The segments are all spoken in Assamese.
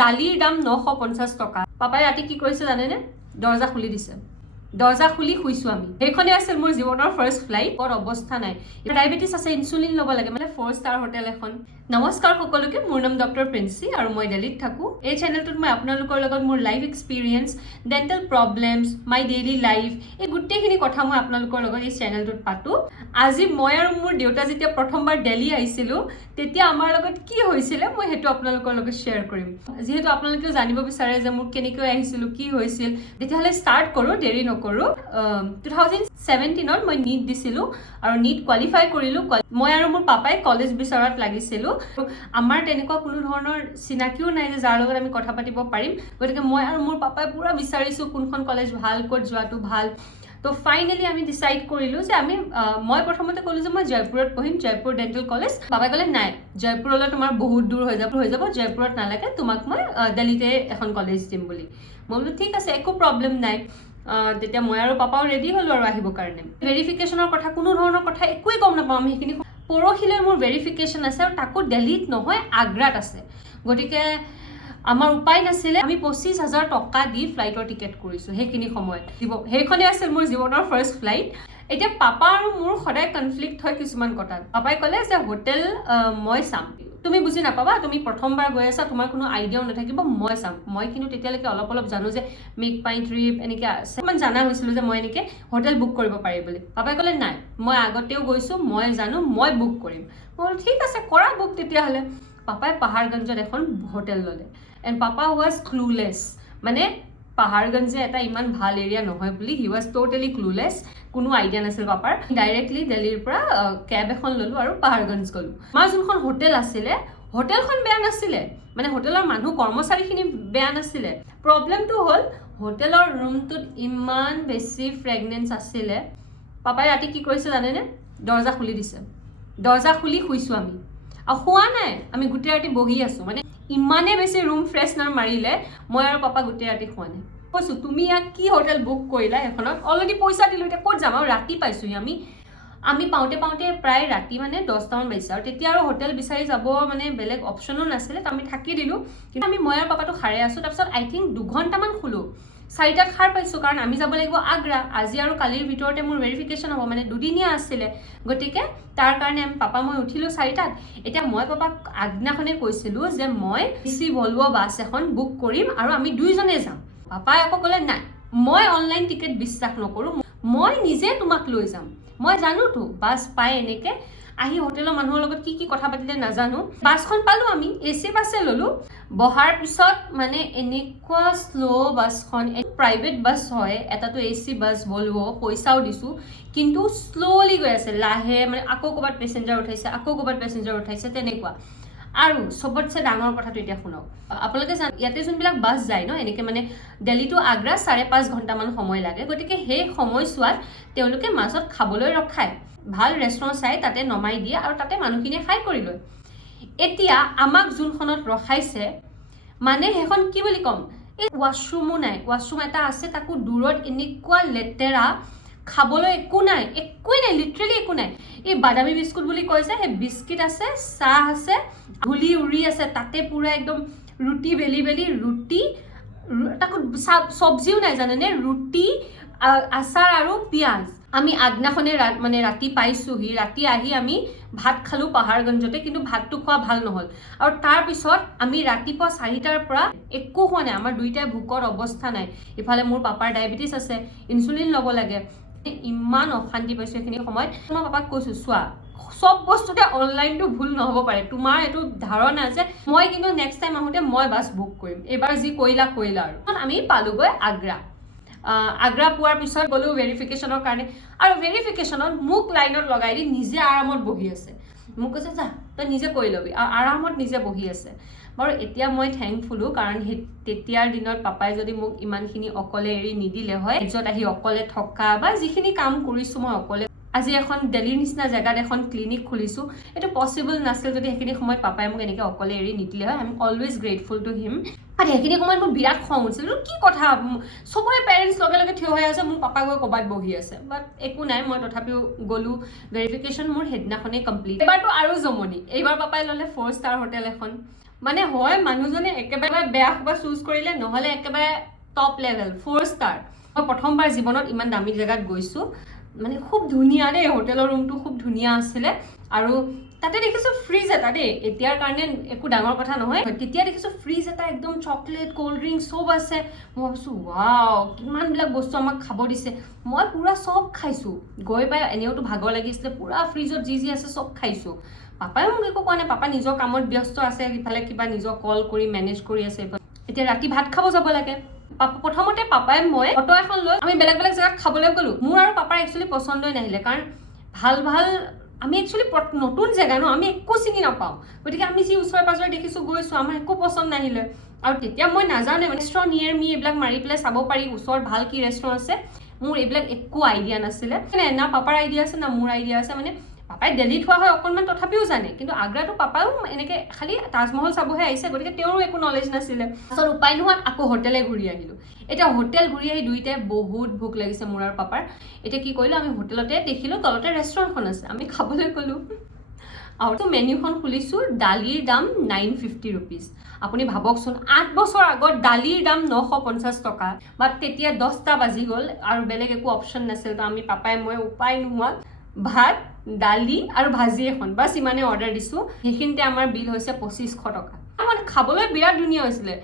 দালিৰ দাম 950 টকা পাপাই ৰাতি কি কৰিছে জানেনে দৰজা খুলি দিছে দৰজা খুলি শুইছো আমি সেইখনে আছিল মোৰ জীৱনৰ ফাৰ্স্ট ফ্লাইট বৰ অৱস্থা নাই ডায়াবেটিস আছে ইনসুলিন ল'ব লাগে মানে 4 ষ্টাৰ হোটেল এখন নমস্কাৰ সকলোকে মোৰ নাম ডক্টৰ প্ৰিন্সি আৰু মই দিল্লীত থাকো এই চেনেলটোত মই আপোনালোকৰ লগত মোৰ life experience dental problems my daily life এই গুটেইখিনি কথা মই আপোনালোকৰ লগত এই চেনেলটোত পাতো আজি মই আৰু মোৰ দেউতা যেতিয়া প্ৰথমবাৰ দিল্লী আহিছিলো তেতিয়া আমাৰ লগত কি হৈছিল মই হেতু আপোনালোকৰ লগত শেয়াৰ কৰিম যেহেতু আপোনালোকে জানিব বিচাৰে যে মোৰ কেনেকৈ আহিছিল কি হৈছিল তেতিয়াহলে ষ্টাৰ্ট কৰো দেৰি নকৰো 2017 ত মই নীট দিছিলো আৰু নীট কোৱালিফাই কৰিলো মই আৰু মোৰ পাপাই কলেজ বিচাৰত লাগিছিলো আমাৰ তেনেকুৱা কোনো ধৰণৰ চিনাকিও নাই যে যাৰ লগত আমি কথা পাতিব পাৰিম গতিকে মই আৰু মোৰ পাপাই পুৰা বিচাৰিছো কোনখন কলেজ ভাল ক'ত যোৱাটো ভাল তো ফাইনালি আমি ডিসাইড কৰিলো যে আমি মই প্ৰথমতে কলো যে মই জয়পুৰত পঢ়িম জয়পুৰ ডেন্টাল কলেজ বাবাই ক'লে নাই জয়পুৰলৈ তোমাৰ বহুত দূৰ হৈ যাব জয়পুৰত নালাগে তোমাক মই দিল্লীতে এখন কলেজ দিম বুলি মই বোলো ঠিক আছে একো প্ৰবলেম নাই তেতিয়া মই আৰু পাপাও ৰেডি হলো আৰু আহিব কাৰণে ভেৰিফিকেশনৰ কথা কোনো ধৰণৰ কথা একোই গম নাপাওঁ আমি সেইখিনি পৰহিলৈ মোৰ ভেৰিফিকেশন আছে আৰু তাকো দিল্লীত নহয় আগ্ৰাত আছে গতিকে আমাৰ উপায় নাছিলে আমি 25000 টকা দি ফ্লাইটৰ টিকেট কৰিছো সেইখিনি সময়ত সেইখনে আছিল মোৰ জীৱনৰ ফাৰ্স্ট ফ্লাইট এতিয়া পাপা আৰু মোৰ সদায় কনফ্লিক্ট হয় কিছুমান কথাত পাপাই ক'লে যে হোটেল মই চাম তুমি বুজি নাপাবা তুমি প্ৰথমবাৰ গৈ আছা তোমাৰ কোনো আইডিয়াও নাথাকিব মই চাম মই কিন্তু তেতিয়ালৈকে অলপ জানো যে মেক পাই ট্ৰিপ এনেকে আছে মান জানা হৈছিল যে মই এনেকে হোটেল বুক কৰিব পাৰি বুলি পাপাই ক'লে নাই মই আগতেও গৈছো মই জানো মই বুক কৰিম মই ঠিক আছে কৰা বুক তেতিয়াহলে পাপাই পাহাৰগঞ্জত এখন হোটেল ললে এণ্ড পাপা ওয়াজ ক্লুলেছ মানে পাহাৰগঞ্জ এটা ইমান ভাল এৰিয়া নহয় বুলি হি ওয়াজ টোটালি ক্লুলেছ কোনো আইডিয়া নাছিল পাপাৰ ডাইৰেক্টলি দিল্লীৰ পৰা কেব এখন ললো আৰু পাহাৰগঞ্জ গলো আমাৰ যোনখন হোটেল আছিলে হোটেলখন বেয়া নাছিলে মানে হোটেলৰ মানুহ কৰ্মচাৰীখিনি বেয়া নাছিলে প্ৰবলেমটো হ'ল হোটেলৰ ৰুমটোত ইমান বেছি ফ্ৰেগনেন্স আছিলে পাপাই ৰাতি কি কৰিছে জানেনে দৰজা খুলি দিছে দৰজা খুলি শুইছো আমি আৰু শুৱা নাই আমি গোটেই ৰাতি বহি আছো মানে ইমানে বেছি ৰুম ফ্ৰেছনাৰ মাৰিলে মই আৰু পাপা গোটেই ৰাতি শুৱা নাই কৈছো তুমি ইয়াক কি হোটেল বুক কৰিলা এখনত অলৰেডি পইচা দিলো এতিয়া ক'ত যাম আৰু ৰাতি পাইছো আমি পাওঁতে প্ৰায় ৰাতি মানে 10টা মান বাজিছে আৰু তেতিয়া আৰু হোটেল বিচাৰি যাব মানে বেলেগ অপচনো নাছিলে তো আমি থাকি দিলো কিন্তু মই আৰু পাপাটো খাৰে আছো তাৰপিছত আই থিংক 2 ঘণ্টামান খুলো 4টাত খাৰ পাইছো কাৰণ আমি যাব লাগিব আগ্ৰা আজি আৰু কালিৰ ভিতৰতে মোৰ ভেৰিফিকেশন হ'ব মানে দুদিনীয়া আছিলে গতিকে তাৰ কাৰণে আমি পাপা মই উঠিলো 4টাত এতিয়া মই পাপাক আগদিনাখনে কৈছিলো যে মই এচি ভলভো বাছ এখন বুক কৰিম আৰু আমি দুইজনে যাম পাপাই আকৌ ক'লে নাই মই অনলাইন টিকেট বিশ্বাস নকৰো মই নিজে তোমাক লৈ যাম মই জানো তো বাছ পাই এনেকে আহি হোটেলৰ মানুহৰ লগত কি কথা পাতিলে নাজানো বাছখন পালো আমি এচি বাছে ললো বহাৰ পিছত মানে এনেকুৱা স্লো বাছখন প্ৰাইভেট বাছ হয় এটাতো এচি বাছ ভলভো পইচাও দিছো কিন্তু স্লোলি গৈ আছে লাহে মানে আকৌ ক'বাত পেছেঞ্জাৰ উঠাইছে তেনেকুৱা আৰু সবতছে ডাঙৰ কথাটো এতিয়া শুনক আপোনালোকে ইয়াতে যোনবিলাক বাছ যায় ন এনেকে মানে দিল্লী টু আগ্ৰা 5.5 ঘণ্টামান সময় লাগে গতিকে সেই সময়ছোৱাত তেওঁলোকে মাজত খাবলৈ ৰখায় ভাল ৰেষ্টুৰেণ্ট চাই তাতে নমাই দিয়ে আৰু তাতে মানুহখিনিয়ে খাই কৰি লয় এতিয়া আমাক যোনখনত ৰখাইছে মানে সেইখন কি বুলি কম এই ৱাশৰুমো নাই ৱাশৰুম এটা আছে তাকো দূৰত এনেকুৱা লেতেৰা খাবলৈ একোই নাই লিটাৰেলি একো নাই এই বাদামী বিস্কুট বুলি কৈছে সেই বিস্কিট আছে চাহ আছে ধুলি উৰি আছে তাতে পুৰা একদম ৰুটি বেলি ৰুটি তাকো সবজিও নাই জানেনে ৰুটি আচাৰ আৰু পিয়াজ আমি আগনাখনে মানে ৰাতি পাইছোহি ৰাতি আহি আমি ভাত খালো পাহাৰগঞ্জতে কিন্তু ভাতটো খোৱা ভাল নহল আৰু তাৰ পিছত আমি ৰাতিপুৱা 4টাৰ পৰা একো খোৱা নাই আমাৰ দুইটাই ভোকৰ অৱস্থা নাই ইফালে মোৰ পাপাৰ ডায়াবেটিস আছে ইনসুলিন ল'ব লাগে ইমান অশান্তি পাইছো এইখিনি সময়ত মই পাপাক কৈছো চোৱা সব বস্তুতে অনলাইনটো ভুল নহব পাৰে তোমাৰ এটো ধাৰণা আছে মই কিন্তু নেক্সট টাইম আহোতে মই বাছ বুক কৰিম এবাৰ যি কইলা আৰু আমি পালোগৈ আগ্ৰা পোৱাৰ পিছত গলো ভেৰিফিকেশনৰ কাৰণে আৰু ভেৰিফিকেশনত মোক লাইনত লগাই দি নিজে আৰামত বহি আছে মোক কৈছে যা তই নিজে কৰি লবি আৰু আৰামত নিজে বহি আছে বাৰু এতিয়া মই থ্যাঙ্কফুল কাৰণ তেতিয়াৰ দিনত পাপাই যদি মোক ইমানখিনি অকলে এৰি নিদিলে হয় যত আহি অকলে থকা বা যিখিনি কাম কৰিছো মই অকলে আজি এখন দিল্লীৰ নিচিনা জায়গাত এখন ক্লিনিক খুলিছো এটো পসিবল নাছিল যদি সেইখিনি সময়ত পাপাই মোক এনেকে অকলে এৰি নিদিলে হয় I am always grateful to him আৰু সেইখিনি সময়ত মোৰ বিৰাট খং উঠিছিল কি কথা সবৰে পেৰেন্টস লগে থিয় হৈ আছে মোৰ পাপা গৈ কবাত বহি আছে বাট একো নাই মই তথাপিও গলো ভেৰিফিকেশন মোৰ হেডনাখনে কমপ্লিট এবাৰটো আৰু জমনি এইবাৰ পাপাই ললে 4 ষ্টাৰ হোটেল এখন মানে হয় মানুহজনে একেবাৰে বেয়া কিবা চুজ কৰিলে, নহ'লে একেবাৰে টপ লেভেল 4 ষ্টাৰ। মই প্ৰথমবাৰ জীৱনত ইমান দামী জেগাত গৈছোঁ, মানে খুব ধুনীয়া দেই, হোটেলৰ ৰুমটো খুব ধুনীয়া আছিলে। আৰু তাতে দেখিছোঁ ফ্ৰিজ এটা দেই, এতিয়াৰ কাৰণে একো ডাঙৰ কথা নহয়, তেতিয়া দেখিছোঁ ফ্ৰিজ এটা একদম চকলেট ক'ল্ড ড্ৰিংক চব আছে। মই ভাবিছোঁ ৱাও কিমানবিলাক বস্তু আমাক খাব দিছে। মই পুৰা চব খাইছোঁ, গৈ পাই এনেওতো ভাগৰ লাগিছিলে, পুৰা ফ্ৰিজত যি আছে চব খাইছোঁ। পাপাই মোক একো কোৱা নাই, পাপা নিজৰ কামত ব্যস্ত আছে, ইফালে কিবা নিজৰ কল কৰি মেনেজ কৰি আছে। এতিয়া ৰাতি ভাত খাব যাব লাগে। প্ৰথমতে পাপাই মই অটো এখন লৈ আমি বেলেগ বেলেগ জেগাত খাবলৈ গ'লোঁ। মোৰ আৰু পাপাৰ একচুৱেলি পচন্দই নাহিলে, কাৰণ ভাল আমি একচুৱেলি নতুন জেগা ন, আমি একো চিনি নাপাওঁ। গতিকে আমি যি ওচৰে পাজৰে দেখিছোঁ গৈছোঁ, আমাৰ একো পচন্দ নাহিলে। আৰু তেতিয়া মই নাজানো ৰেষ্টুৰেণ্ট নিয়েৰ মি এইবিলাক মাৰি পেলাই চাব পাৰি ওচৰত ভাল কি ৰেষ্টুৰেণ্ট আছে, মোৰ এইবিলাক একো আইডিয়া নাছিলে। না পাপাৰ আইডিয়া আছে না মোৰ আইডিয়া আছে। মানে পাপাই দিল্লীত হোৱা হয় অকণমান তথাপিও জানে, কিন্তু আগ্ৰাটো পাপাও এনেকৈ খালি তাজমহল চাবহে আহিছে, গতিকে তেওঁৰো একো নলেজ নাছিলে। তাৰপিছত উপায় নোহোৱাত আকৌ হোটেলে ঘূৰি আহিলোঁ। এতিয়া হোটেল ঘূৰি আহি দুইটাই বহুত ভোক লাগিছে মোৰ আৰু পাপাৰ। এতিয়া কি কৰিলোঁ, আমি হোটেলতে দেখিলোঁ তলতে ৰেষ্টুৰেণ্টখন আছে, আমি খাবলৈ গ'লোঁ। আৰু মেনুখন খুলিছোঁ, দালিৰ দাম 950 ৰুপিজ। আপুনি ভাবকচোন 8 বছৰ আগত দালিৰ দাম 950 টকা, বাট তেতিয়া 10টা বাজি গ'ল আৰু বেলেগ একো অপশ্যন নাছিল। তো আমি পাপাই মই উপায় নোহোৱাত ভাত দালি আৰু ভাজি এখন বাছ ইমানে অৰ্ডাৰ দিছোঁ। সেইখিনিতে আমাৰ বিল হৈছে 2500 টকা। মানে খাবলৈ বিৰাট ধুনীয়া হৈছিলে,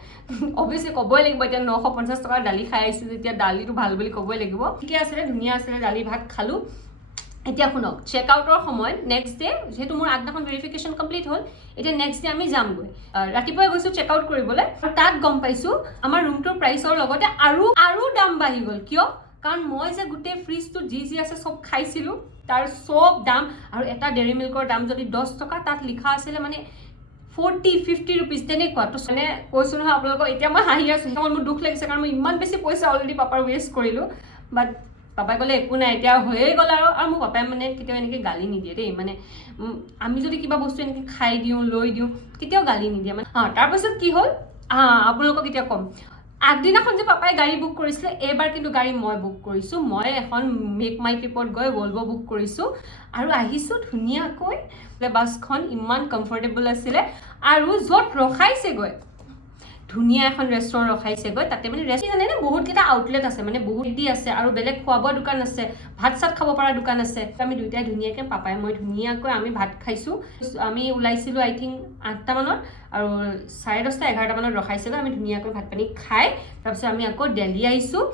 অৱশ্যে ক'বই লাগিব এতিয়া 950 টকাৰ দালি খাই আহিছোঁ যেতিয়া দালিটো ভাল বুলি ক'বই লাগিব। ঠিকে আছিলে, ধুনীয়া আছিলে, দালি ভাত খালোঁ। এতিয়া শুনক, চেক আউটৰ সময়ত নেক্সট ডে, যিহেতু মোৰ আগদিনাখন ভেৰিফিকেশ্যন কমপ্লিট হ'ল, এতিয়া নেক্সট ডে আমি যামগৈ। ৰাতিপুৱাই গৈছোঁ চেক আউট কৰিবলৈ, আৰু তাত গম পাইছোঁ আমাৰ ৰুমটোৰ প্ৰাইচৰ লগতে আৰু দাম বাঢ়ি গ'ল। কিয়? কাৰণ মই যে গোটেই ফ্ৰিজটোত যি আছে চব খাইছিলোঁ, তাৰ চব দাম। আৰু এটা ডেইৰী মিল্কৰ দাম যদি 10 টকা, তাত লিখা আছিলে মানে 40-50 ৰুপিজ তেনেকুৱা। তো মানে কৈছোঁ নহয় আপোনালোকক, এতিয়া মই হাঁহি আছোঁ, সেইসময়ত মোৰ দুখ লাগিছে, কাৰণ মই ইমান বেছি পইচা অলৰেডি পাপাৰ ৱেষ্ট কৰিলোঁ। বাট পাপাই ক'লে একো নাই, এতিয়া হৈয়ে গ'ল। আৰু মোৰ পাপাই মানে কেতিয়াও এনেকৈ গালি নিদিয়ে দেই, মানে আমি যদি কিবা বস্তু এনেকৈ খাই দিওঁ লৈ দিওঁ কেতিয়াও গালি নিদিয়ে মানে। তাৰপাছত কি হ'ল আপোনালোকক এতিয়া ক'ম, আগদিনাখন যে পাপাই গাড়ী বুক কৰিছিলে, এইবাৰ কিন্তু গাড়ী মই বুক কৰিছোঁ। মই এখন মেক মাই ট্ৰিপত গৈ ভলভ' বুক কৰিছোঁ আৰু আহিছোঁ ধুনীয়াকৈ। বাছখন ইমান কমফৰ্টেবল আছিলে, আৰু য'ত ৰখাইছেগৈ ধুনীয়া এখন ৰেষ্টুৰেণ্ট ৰখাইছেগৈ। তাতে মানে জানে নে বহুতকেইটা আউটলেট আছে, মানে বহুত দি আছে, আৰু বেলেগ খোৱা বোৱা দোকান আছে, ভাত চাত খাব পৰা দোকান আছে। আমি দুইটাই ধুনীয়াকৈ পাপাই মই ধুনীয়াকৈ আমি ভাত খাইছোঁ। আমি ওলাইছিলোঁ আই থিংক 8টা মানত, আৰু 10:30 11টা মানত ৰখাইছিলোঁ। আমি ধুনীয়াকৈ ভাত পানী খাই তাৰপিছত আমি আকৌ দিল্লী আহিছোঁ।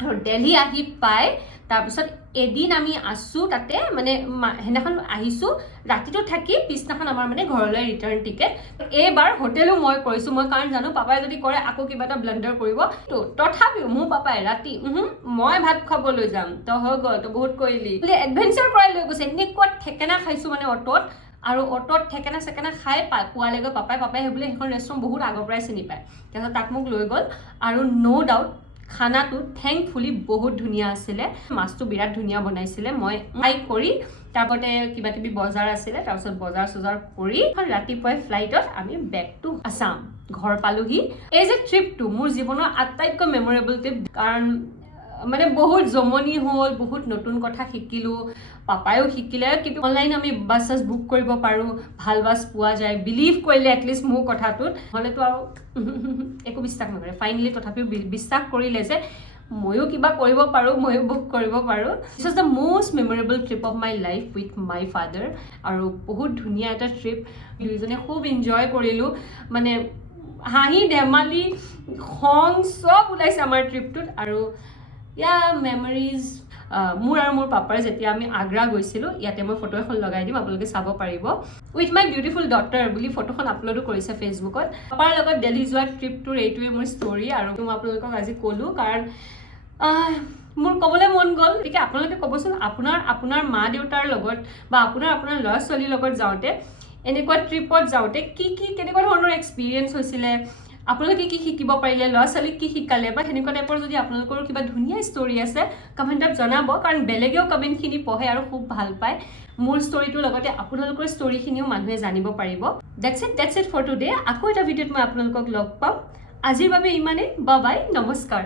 আৰু দিল্লী আহি পাই তাৰপিছত এদিন আমি আছোঁ তাতে, মানে সেইদিনাখন আহিছোঁ ৰাতিটো থাকি, পিছদিনাখন আমাৰ মানে ঘৰলৈ ৰিটাৰ্ণ টিকেট। এইবাৰ হোটেলো মই কৰিছোঁ, মই কাৰণ জানো পাপাই যদি কৰে আকৌ কিবা এটা ব্লাণ্ডাৰ কৰিব। তো তথাপিও মোৰ পাপাই ৰাতি মই ভাত খাবলৈ যাম, তো হৈ গ'ল, তো বহুত কৰিলি বোলে, এডভেঞ্চাৰ কৰাই লৈ গৈছে। এনেকুৱা ঠেকেনা খাইছোঁ মানে অটত, আৰু অটত ঠেকেনা চেকেনা খাই পোৱালেগৈ পাপাই সেইবুলি সেইখন ৰেষ্টুৰেণ্ট বহুত আগৰ পৰাই চিনি পায়। তাৰপিছত তাক মোক লৈ গ'ল, আৰু ন' ডাউট খানাটো থেংকফুলি বহুত ধুনীয়া আছিলে। মাছটো বিৰাট ধুনীয়া বনাইছিলে। মই ফ্ৰাই কৰি তাৰপৰতে কিবা কিবি বজাৰ আছিলে, তাৰপিছত বজাৰ চজাৰ কৰি ৰাতিপুৱাই ফ্লাইটত আমি বেক টু আছাম ঘৰ পালোহি। এই যে ট্ৰিপটো মোৰ জীৱনৰ আটাইতকৈ মেমৰেবল ট্ৰিপ, কাৰণ মানে বহুত জমনি হ'ল, বহুত নতুন কথা শিকিলোঁ, পাপায়ো শিকিলে। কিন্তু অনলাইন আমি বাছ চাছ বুক কৰিব পাৰোঁ, ভাল বাছ পোৱা যায়, বিলিভ কৰিলে এটলিষ্ট মোৰ কথাটোত, নহ'লেতো আৰু একো বিশ্বাস নকৰে। ফাইনেলি তথাপিও বিশ্বাস কৰিলে যে ময়ো কিবা কৰিব পাৰোঁ, ময়ো বুক কৰিব পাৰোঁ। This is the most memorable trip of my life with my father. আৰু বহুত ধুনীয়া এটা ট্ৰিপ, দুয়োজনে খুব এনজয় কৰিলোঁ। মানে হাঁহি ধেমালি খং চব ওলাইছে আমাৰ ট্ৰিপটোত। আৰু মেমৰিজ মোৰ আৰু মোৰ পাপাৰ যেতিয়া আমি আগ্ৰা গৈছিলোঁ, ইয়াতে মই ফটো এখন লগাই দিম, আপোনালোকে চাব পাৰিব। উইথ মাই বিউটিফুল ডটাৰ বুলি ফটোখন আপলোডো কৰিছে ফেচবুকত। পাপাৰ লগত দিল্লী যোৱা ট্ৰিপটোৰ এইটোৱে মোৰ ষ্টৰি, আৰু মই আপোনালোকক আজি ক'লোঁ কাৰণ মোৰ ক'বলৈ মন গ'ল। গতিকে আপোনালোকে ক'বচোন, আপোনাৰ মা দেউতাৰ লগত বা আপোনাৰ ল'ৰা ছোৱালীৰ লগত যাওঁতে, এনেকুৱা ট্ৰিপত যাওঁতে কেনেকুৱা ধৰণৰ এক্সপিৰিয়েঞ্চ হৈছিলে, আপোনালোকে কি শিকিব পাৰিলে, ল'ৰা ছোৱালীক কি শিকালে, বা সেনেকুৱা টাইপৰ যদি আপোনালোকৰো কিবা ধুনীয়া ষ্টৰি আছে কমেণ্টত জনাব, কাৰণ বেলেগেও কমেণ্টখিনি পঢ়ে আৰু খুব ভাল পায়। মোৰ ষ্টৰিটোৰ লগতে আপোনালোকৰ ষ্টৰিখিনিও মানুহে জানিব পাৰিব। That's it for today. আকৌ এটা ভিডিঅ'ত মই আপোনালোকক লগ পাম। আজিৰ বাবে ইমানেই। বাই বাই, নমস্কাৰ।